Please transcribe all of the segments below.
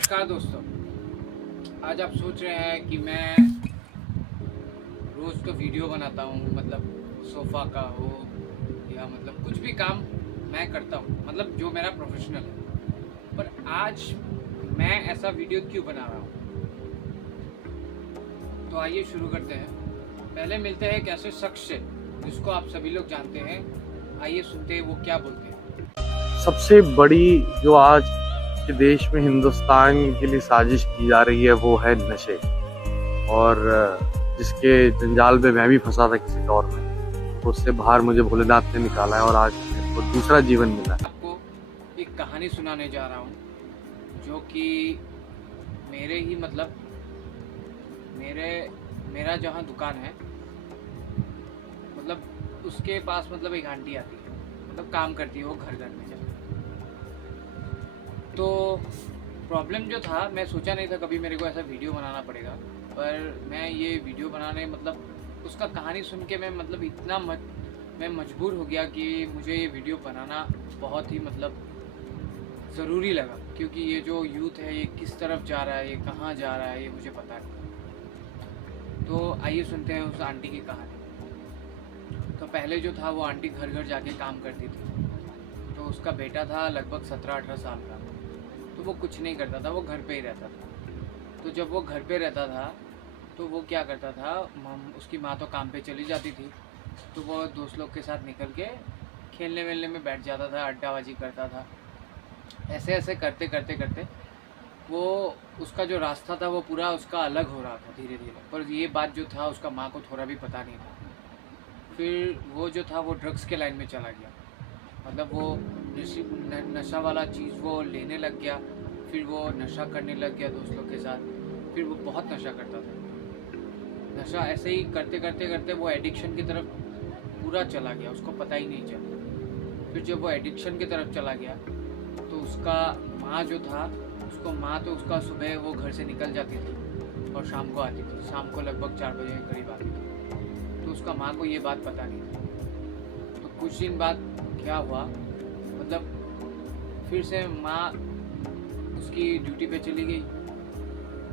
नमस्कार दोस्तों। आज आप सोच रहे हैं कि मैं रोज़ तो वीडियो बनाता हूँ, मतलब सोफ़ा का हो या मतलब कुछ भी काम मैं करता हूँ, मतलब जो मेरा प्रोफेशनल है। पर आज मैं ऐसा वीडियो क्यों बना रहा हूँ, तो आइए शुरू करते हैं। पहले मिलते हैं एक ऐसे शख्स से जिसको आप सभी लोग जानते हैं। आइए सुनते हैं वो क्या बोलते हैं। सबसे बड़ी जो आज के देश में हिंदुस्तान के लिए साजिश की जा रही है वो है नशे, और जिसके जंजाल में मैं भी फंसा था किसी दौर में, तो उससे बाहर मुझे भोलेनाथ ने निकाला है और आज मेरे को दूसरा जीवन मिला है। आपको एक कहानी सुनाने जा रहा हूँ जो कि मेरे ही मतलब मेरा जहाँ दुकान है, मतलब उसके पास मतलब एक आंटी आती है, मतलब काम करती है वो घर घर में। तो प्रॉब्लम जो था, मैं सोचा नहीं था कभी मेरे को ऐसा वीडियो बनाना पड़ेगा, पर मैं ये वीडियो बनाने मतलब उसका कहानी सुन के मैं मतलब मैं मजबूर हो गया कि मुझे ये वीडियो बनाना बहुत ही मतलब ज़रूरी लगा, क्योंकि ये जो यूथ है ये किस तरफ जा रहा है, ये कहाँ जा रहा है, ये मुझे पता नहीं। तो आइए सुनते हैं उस आंटी की कहानी। तो पहले जो था वो आंटी घर घर जाके काम करती थी। तो उसका बेटा था लगभग 17-18 साल का। तो वो कुछ नहीं करता था, वो घर पे ही रहता था। तो जब वो घर पे रहता था तो वो क्या करता था, उसकी माँ तो काम पे चली जाती थी, तो वो दोस्त लोग के साथ निकल के खेलने वेलने में बैठ जाता था, अड्डाबाजी करता था। ऐसे ऐसे करते करते करते वो उसका जो रास्ता था वो पूरा उसका अलग हो रहा था धीरे धीरे। पर ये बात जो था उसका माँ को थोड़ा भी पता नहीं था। फिर वो जो था वो ड्रग्स के लाइन में चला गया, मतलब वो नशा वाला चीज़ वो लेने लग गया। फिर वो नशा करने लग गया दोस्तों के साथ। फिर वो बहुत नशा करता था। नशा ऐसे ही करते करते करते वो एडिक्शन की तरफ पूरा चला गया, उसको पता ही नहीं चला। फिर जब वो एडिक्शन की तरफ चला गया तो उसका माँ जो था, उसको माँ तो उसका सुबह वो घर से निकल जाती थी और शाम को आती थी, शाम को लगभग 4 बजे के करीब आती थी। तो उसका माँ को ये बात पता नहीं थी। तो कुछ दिन बाद क्या हुआ, मतलब फिर से माँ उसकी ड्यूटी पे चली गई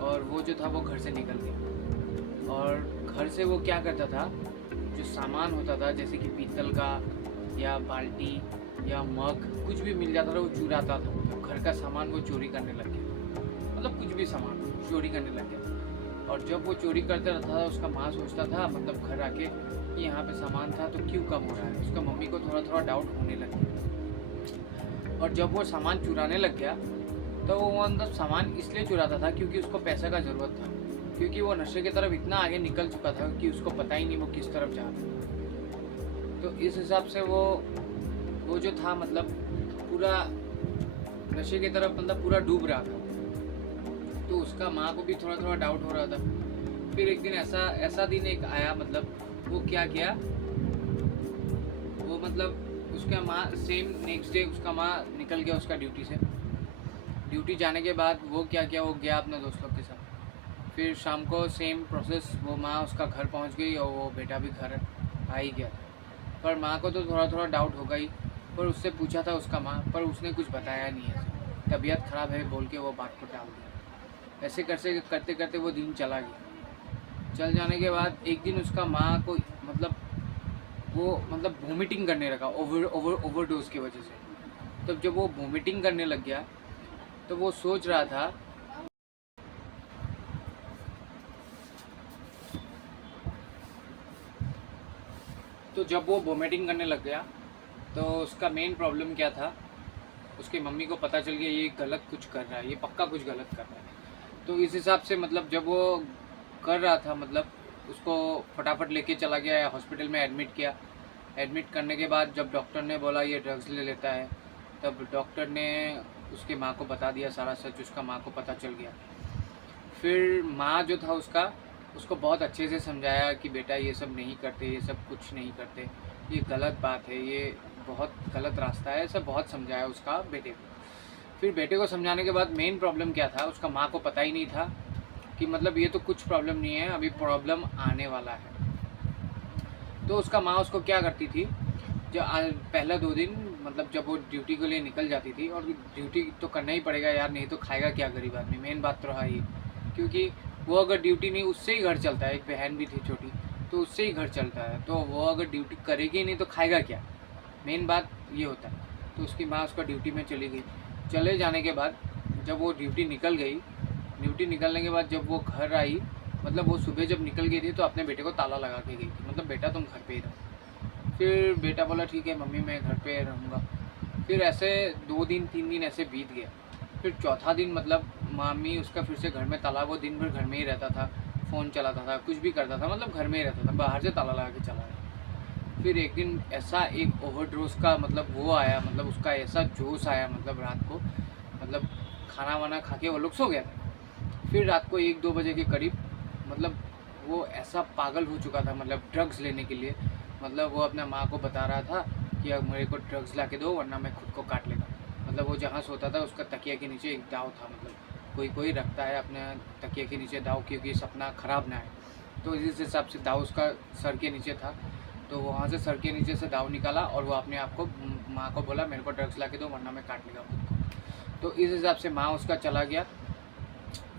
और वो जो था वो घर से निकल गया। और घर से वो क्या करता था, जो सामान होता था जैसे कि पीतल का या बाल्टी या मग कुछ भी मिल जाता था वो चुराता था। तो घर का सामान वो चोरी करने लग गया, मतलब कुछ भी सामान चोरी करने लग गया। और जब वो चोरी करते रहता था उसका माँ सोचता था, मतलब घर आके कि यहाँ पे सामान था तो क्यों कम हो रहा है। उसका मम्मी को थोड़ा थोड़ा डाउट होने लग गया। और जब वो सामान चुराने लग गया तो वो अंदर सामान इसलिए चुराता था क्योंकि उसको पैसे का ज़रूरत था, क्योंकि वो नशे की तरफ इतना आगे निकल चुका था कि उसको पता ही नहीं वो किस तरफ जा रहा है। तो इस हिसाब से वो जो था मतलब पूरा नशे की तरफ मतलब पूरा डूब रहा था। तो उसका माँ को भी थोड़ा थोड़ा डाउट हो रहा था। फिर एक दिन ऐसा ऐसा दिन एक आया, मतलब वो क्या किया, वो मतलब उसका माँ सेम नेक्स्ट डे उसका माँ निकल गया उसका ड्यूटी से। ड्यूटी जाने के बाद वो क्या किया, वो गया अपने दोस्तों के साथ। फिर शाम को सेम प्रोसेस, वो माँ उसका घर पहुंच गई और वो बेटा भी घर आ ही गया। पर माँ को तो थोड़ा थोड़ा डाउट होगा ही। पर उससे पूछा था उसका माँ, पर उसने कुछ बताया नहीं है, तबीयत ख़राब है बोल के वो बात को टाल दिया। ऐसे करते करते करते वो दिन चला गया। चल जाने के बाद एक दिन उसका माँ को मतलब वो मतलब वोमिटिंग करने लगा ओवरडोज की वजह से। तब जब वो वोमिटिंग करने लग गया तो वो सोच रहा था, तो जब वो वोमिटिंग करने लग गया तो उसका मेन प्रॉब्लम क्या था, उसकी मम्मी को पता चल गया ये गलत कुछ कर रहा है, ये पक्का कुछ गलत कर रहा है। तो इस हिसाब से मतलब जब वो कर रहा था, मतलब उसको फटाफट लेके चला गया हॉस्पिटल में, एडमिट किया। एडमिट करने के बाद जब डॉक्टर ने बोला ये ड्रग्स ले लेता है, तब डॉक्टर ने उसकी माँ को बता दिया सारा सच, उसका माँ को पता चल गया। फिर माँ जो था उसको बहुत अच्छे से समझाया कि बेटा ये सब नहीं करते, ये सब कुछ नहीं करते, ये गलत बात है, ये बहुत गलत रास्ता है, ऐसा बहुत समझाया उसका बेटे को। फिर बेटे को समझाने के बाद मेन प्रॉब्लम क्या था, उसका माँ को पता ही नहीं था कि मतलब ये तो कुछ प्रॉब्लम नहीं है, अभी प्रॉब्लम आने वाला है। तो उसका माँ उसको क्या करती थी, जो पहला 2 दिन मतलब जब वो ड्यूटी के लिए निकल जाती थी, और ड्यूटी तो करना ही पड़ेगा यार, नहीं तो खाएगा क्या गरीब आदमी, मेन बात तो रहा ये। क्योंकि वो अगर ड्यूटी नहीं, उससे ही घर चलता है, एक बहन भी थी छोटी, तो उससे ही घर चलता है, तो वो अगर ड्यूटी करेगी नहीं तो खाएगा क्या, मेन बात ये होता है। तो उसकी माँ उसका ड्यूटी में चली गई। चले जाने के बाद जब वो ड्यूटी निकल गई, ड्यूटी निकलने के बाद जब वो घर आई, मतलब वो सुबह जब निकल गई थी तो अपने बेटे को ताला लगा के गई थी, मतलब बेटा तुम घर पे ही रहो। फिर बेटा बोला ठीक है मम्मी मैं घर पे रहूँगा। फिर ऐसे 2 दिन 3 दिन ऐसे बीत गया। फिर चौथा दिन मतलब मामी उसका फिर से घर में ताला, वो दिन भर घर में ही रहता था, फ़ोन चलाता था, कुछ भी करता था, मतलब घर में ही रहता था, बाहर से ताला लगा के चला गया। फिर एक दिन ऐसा एक ओवरडोज का मतलब वो आया, मतलब उसका ऐसा जोश आया, मतलब रात को, मतलब खाना वाना खा के वो लोग सो गया था। फिर रात को 1-2 बजे के करीब मतलब वो ऐसा पागल हो चुका था, मतलब ड्रग्स लेने के लिए, मतलब वो अपने माँ को बता रहा था कि अब मेरे को ड्रग्स ला के दो वरना मैं खुद को काट लेगा। मतलब वो जहाँ सोता था उसका तकिया के नीचे एक दाव था, मतलब कोई कोई रखता है अपने तकिया के नीचे दाव, क्योंकि सपना ख़राब ना है। तो इस हिसाब से दाव उसका सर के नीचे था, तो वहाँ से सर के नीचे से दाव निकाला और वो अपने आप को माँ को बोला मेरे को ड्रग्स ला के दो वरना मैं काट लेगा खुद को। तो इस हिसाब से माँ उसका चला गया।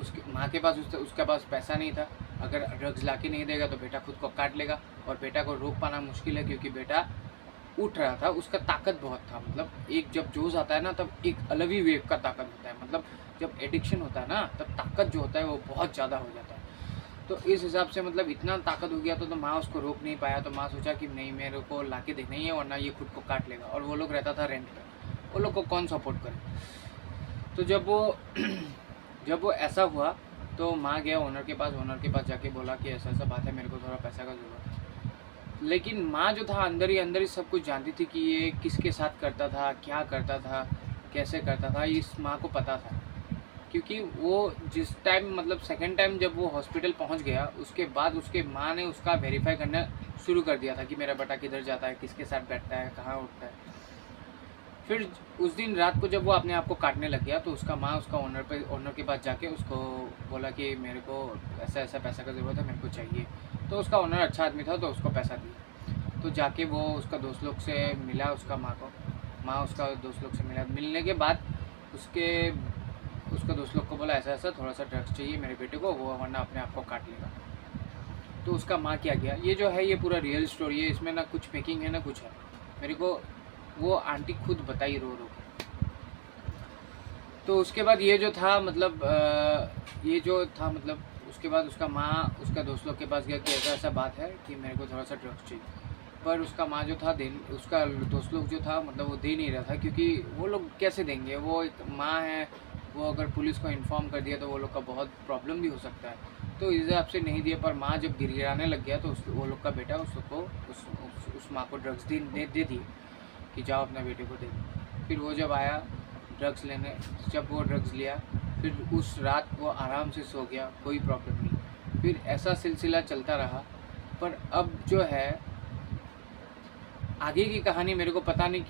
उसकी माँ के पास उसके पास पैसा नहीं था, अगर ड्रग्स ला के नहीं देगा तो बेटा खुद को काट लेगा, और बेटा को रोक पाना मुश्किल है क्योंकि बेटा उठ रहा था, उसका ताकत बहुत था, मतलब एक जब जोश आता है ना तब एक अलग ही वेव का ताकत होता है, मतलब जब एडिक्शन होता है ना तब ताकत जो होता है वो बहुत ज़्यादा हो जाता है। तो इस हिसाब से मतलब इतना ताकत हो गया तो माँ उसको रोक नहीं पाया, तो माँ सोचा कि नहीं मेरे को ला के देना ही है वरना ये खुद को काट लेगा, और वो लोग रहता था रेंट पे, वो लोग को कौन सपोर्ट करे। तो जब वो ऐसा हुआ तो माँ गया ओनर के पास जाके बोला कि ऐसा ऐसा बात है, मेरे को थोड़ा पैसा का ज़रूरत है। लेकिन माँ जो था अंदर ही सब कुछ जानती थी कि ये किसके साथ करता था, क्या करता था, कैसे करता था, इस माँ को पता था। क्योंकि वो जिस टाइम मतलब सेकंड टाइम जब वो हॉस्पिटल पहुंच गया उसके बाद उसके माँ ने उसका वेरीफाई करना शुरू कर दिया था कि मेरा बेटा किधर जाता है, किसके साथ बैठता है, कहाँ उठता है। फिर उस दिन रात को जब वो अपने आप को काटने लग गया तो उसका माँ उसका ओनर के पास जाके उसको बोला कि मेरे को ऐसा ऐसा पैसा का ज़रूरत है, मेरे को चाहिए। तो उसका ओनर अच्छा आदमी था तो उसको पैसा दिया। तो जाके वो उसका दोस्त लोग से मिला, उसका माँ उसका दोस्त लोग से मिला। मिलने के बाद उसका दोस्त लोग को बोला ऐसा ऐसा थोड़ा सा ड्रग्स चाहिए मेरे बेटे को, वो वरना अपने आप को काट लेगा। तो उसका माँ क्या किया, ये जो है ये पूरा रियल स्टोरी है, इसमें ना कुछ मेकिंग है ना कुछ है, मेरे को वो आंटी खुद बताई रो रो के। तो उसके बाद ये जो था मतलब उसके बाद उसका माँ उसका दोस्त लोग के पास गया कि ऐसा ऐसा बात है कि मेरे को थोड़ा सा ड्रग्स चाहिए। पर उसका माँ जो था उसका दोस्त लोग जो था मतलब वो दे नहीं रहा था, क्योंकि वो लोग कैसे देंगे, वो एक माँ है, वो अगर पुलिस को इन्फॉर्म कर दिया तो वो लोग का बहुत प्रॉब्लम भी हो सकता है। तो इस हिसाब से नहीं दिया। पर माँ जब गिड़गिड़ाने लग गया तो वो लोग का बेटा उसको उस माँ को ड्रग्स दे दिए कि जाओ अपने बेटे को दे दो। फिर वो जब आया ड्रग्स लेने, जब वो ड्रग्स लिया फिर उस रात वो आराम से सो गया, कोई प्रॉब्लम नहीं। फिर ऐसा सिलसिला चलता रहा। पर अब जो है आगे की कहानी मेरे को पता नहीं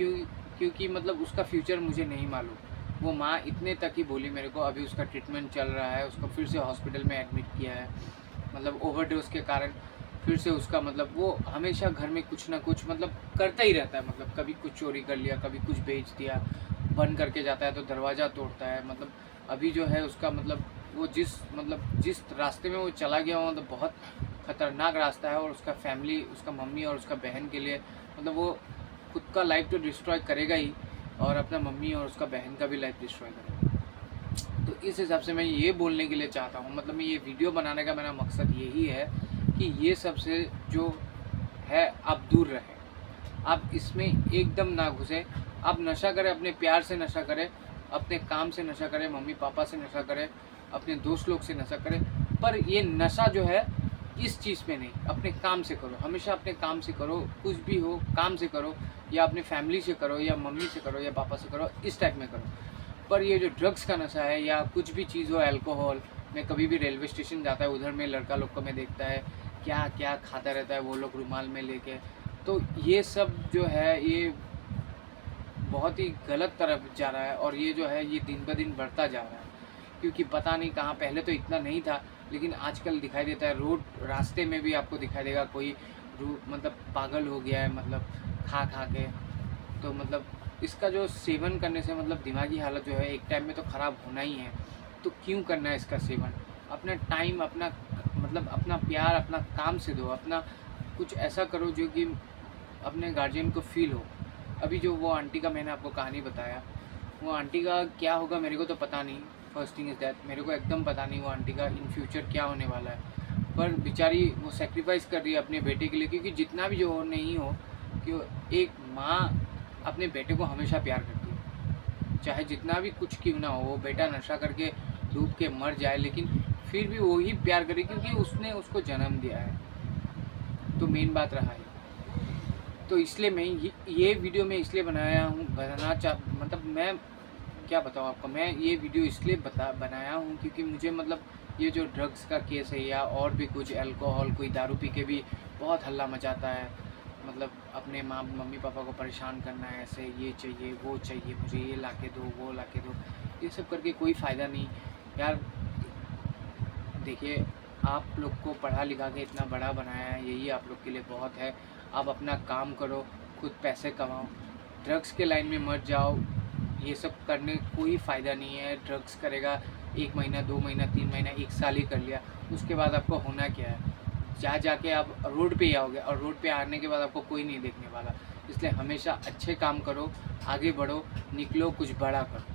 क्योंकि मतलब उसका फ्यूचर मुझे नहीं मालूम। वो माँ इतने तक ही बोली मेरे को, अभी उसका ट्रीटमेंट चल रहा है, उसको फिर से हॉस्पिटल में एडमिट किया है, मतलब ओवरडोज के कारण फिर से उसका मतलब वो हमेशा घर में कुछ ना कुछ मतलब करता ही रहता है, मतलब कभी कुछ चोरी कर लिया, कभी कुछ बेच दिया, बंद करके जाता है तो दरवाज़ा तोड़ता है। मतलब अभी जो है उसका मतलब वो जिस रास्ते में वो चला गया वो मतलब बहुत ख़तरनाक रास्ता है, और उसका फैमिली, उसका मम्मी और उसका बहन के लिए मतलब वो खुद का लाइफ तो डिस्ट्रॉय करेगा ही, और अपना मम्मी और उसका बहन का भी लाइफ डिस्ट्रॉय करेगा। तो इस हिसाब से मैं ये बोलने के लिए चाहता हूँ, मतलब मैं ये वीडियो बनाने का मेरा मकसद यही है कि ये सब से जो है आप दूर रहें, आप इसमें एकदम ना घुसे। आप नशा करें, अपने प्यार से नशा करें, अपने काम से नशा करें, मम्मी पापा से नशा करें, अपने दोस्त लोग से नशा करें, पर ये नशा जो है इस चीज़ पे नहीं, अपने काम से करो, हमेशा अपने काम से करो, कुछ भी हो काम से करो, या अपने फैमिली से करो, या मम्मी से करो, या पापा से करो, इस टाइप में करो। पर ये जो ड्रग्स का नशा है या कुछ भी चीज़ हो, अल्कोहल, मैं कभी भी रेलवे स्टेशन जाता है उधर में लड़का लोग को मैं देखता है क्या क्या खाता रहता है वो लोग रुमाल में लेके, तो ये सब जो है ये बहुत ही गलत तरफ जा रहा है, और ये जो है ये दिन ब दिन बढ़ता जा रहा है। क्योंकि पता नहीं कहाँ, पहले तो इतना नहीं था लेकिन आजकल दिखाई देता है, रोड रास्ते में भी आपको दिखाई देगा कोई मतलब पागल हो गया है, मतलब खा के, तो मतलब इसका जो सेवन करने से मतलब दिमागी हालत जो है एक टाइम में तो ख़राब होना ही है, तो क्यों करना है इसका सेवन? अपना टाइम, अपना मतलब अपना प्यार अपना काम से दो, अपना कुछ ऐसा करो जो कि अपने गार्जियन को फ़ील हो। अभी जो वो आंटी का मैंने आपको कहानी बताया, वो आंटी का क्या होगा मेरे को तो पता नहीं। फर्स्ट थिंग इज़ दैट मेरे को एकदम पता नहीं वो आंटी का इन फ्यूचर क्या होने वाला है। पर बेचारी वो सैक्रिफाइस कर रही है अपने बेटे के लिए, क्योंकि जितना भी जो हो नहीं हो कि एक माँ अपने बेटे को हमेशा प्यार करती है, चाहे जितना भी कुछ क्यों ना हो, वो बेटा नशा करके डूब के मर जाए लेकिन फिर भी वो ही प्यार करे क्योंकि उसने उसको जन्म दिया है। तो मेन बात रहा है, तो इसलिए मैं ये वीडियो मैं इसलिए मतलब मैं क्या बताऊँ आपको, मैं ये वीडियो इसलिए बनाया हूँ क्योंकि मुझे मतलब ये जो ड्रग्स का केस है या और भी कुछ अल्कोहल, कोई दारू पी के भी बहुत हल्ला मचाता है, मतलब अपने मम्मी पापा को परेशान करना है, ऐसे ये चाहिए वो चाहिए, मुझे ये ला के दो वो ला के दो, ये सब करके कोई फ़ायदा नहीं यार। देखिए, आप लोग को पढ़ा लिखा के इतना बड़ा बनाया है, यही आप लोग के लिए बहुत है। आप अपना काम करो, खुद पैसे कमाओ, ड्रग्स के लाइन में मत जाओ। ये सब करने कोई फ़ायदा नहीं है। ड्रग्स करेगा 1 महीना 2 महीना 3 महीना 1 साल ही कर लिया, उसके बाद आपको होना क्या है? जाके आप रोड पे ही आओगे और रोड पे आने के बाद आपको कोई नहीं देखने वाला। इसलिए हमेशा अच्छे काम करो, आगे बढ़ो, निकलो, कुछ बड़ा करो।